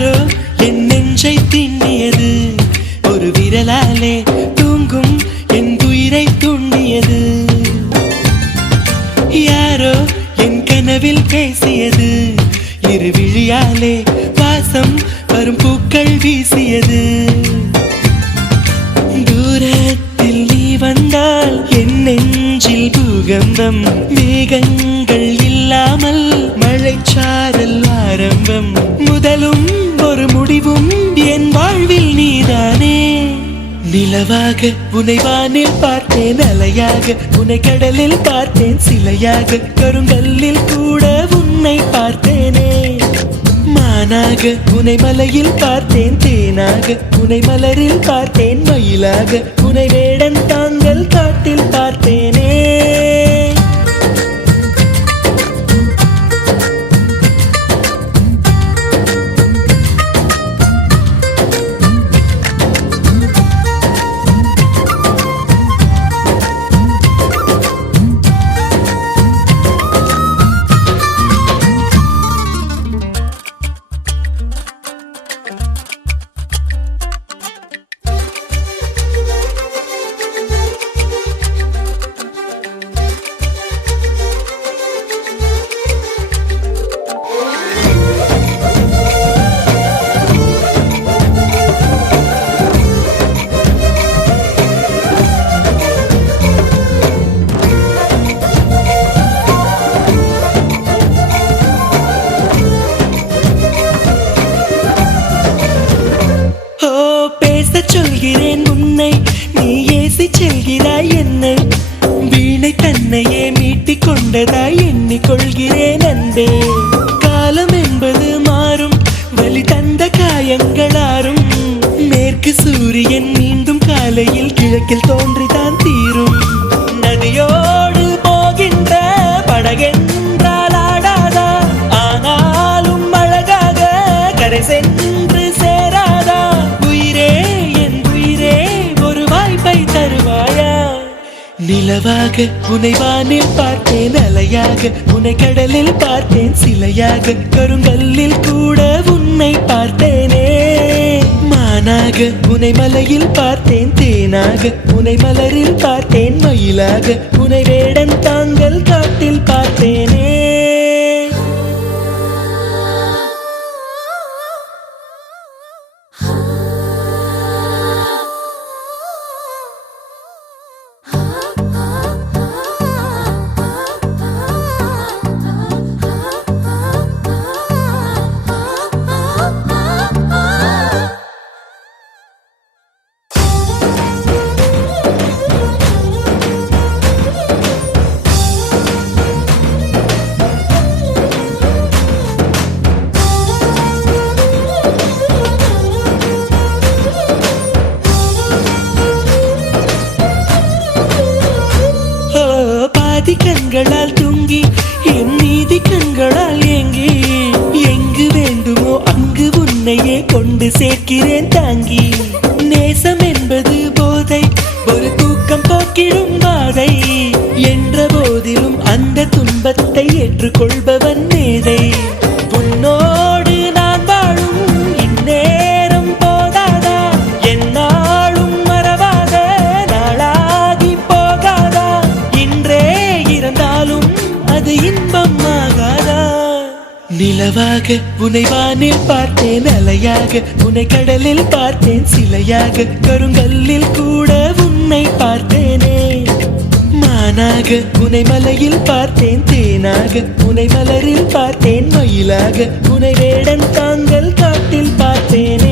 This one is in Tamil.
யாரோ என் நெஞ்சை திண்ணியது, ஒரு விரலாலே தூங்கும் என் உயிரை தூண்டியது. யாரோ என் கனவில் பேசியது, இரு விழியாலே வாசம் வரும் பூக்கள் வீசியது. தூரத்தில் நீ வந்தால் என் நெஞ்சில் பூகம்பம், மேகங்கள் இல்லாமல் மழைச்சாரல் ஆரம்பம். முதலும் ஒரு முடிவும் என் வாழ்வில் நீதானே. நிலவாக உன்னை வானில் பார்த்தேன், அலையாக உன்னை கடலில் பார்த்தேன், சிலையாக கருங்கல்லில் கூட உன்னை பார்த்தேனே. மானாக உன்னை மலையில் பார்த்தேன், தேனாக உன்னை மலரில் பார்த்தேன், மயிலாக உன்னை வேடன் தாங்கள் காட்டில் பார்த்தேனே. சொல்கிறேன் உன்னை, நீ ஏசி செல்கிறாய் என்னை, வீணை தன்னையே மீட்டிக் கொண்டதாய் எண்ணிக்கொள்கிறேன் அன்பே. காலம் என்பது மாறும், வலி தந்த காயங்களாரும், மேற்கு சூரியன் மீண்டும் காலையில் கிழக்கில் தோன்றிதான் தீரும். நதியோடு போகின்ற படகென்றால் ஆடாதா, ஆனாலும் அழகாக கரை சென்று சேராதா. உயிரே ஒரு வாய்ப்பை தருவாயா. நிலவாக உன்னை வானில் பார்த்தேன், அலையாக உன்னை கடலில் பார்த்தேன், சிலையாக கருங்கல்லில் கூட உன்னை பார்த்தேனே. மானாக உன்னை மலையில் பார்த்தேன், தேனாக உன்னை மலரில் பார்த்தேன், மயிலாக உன்னை வேடன் தாங்கள் காட்டில் பார்த்தேனே. கண்களால் தூங்கி என் நீதி கண்களால் ஏங்கி, எங்கு வேண்டுமோ அங்கு உன்னையே கொண்டு சேர்க்கிறேன் தாங்கி. நேசம் என்பது போதை, ஒரு தூக்கம் போக்கிடும் பாதை, என்ற போதிலும் அந்த துன்பத்தை ஏற்றுக்கொள்பவன் மேதை. உன்னோடு நான் வாழும் இந்நேரம் போதாதா, என்னாலும் மறவாத நாளாகி போகாதா. இன்றே இருந்தாலும் அது இன்பம் ஆகாதா. நிலவாக உன்னை வானில் பார்த்தேன், அலையாக உன்னை கடலில் பார்த்தேன், சிலையாக கருங்கல்லில் கூட உன்னை பார்த்தேனே. மானாக உன்னை மலையில் பார்த்தேன், தேனாக உன்னை மலரில் பார்த்தேன், மயிலாக உன்னை வேடன் தாங்கள் காட்டில் பார்த்தேனே.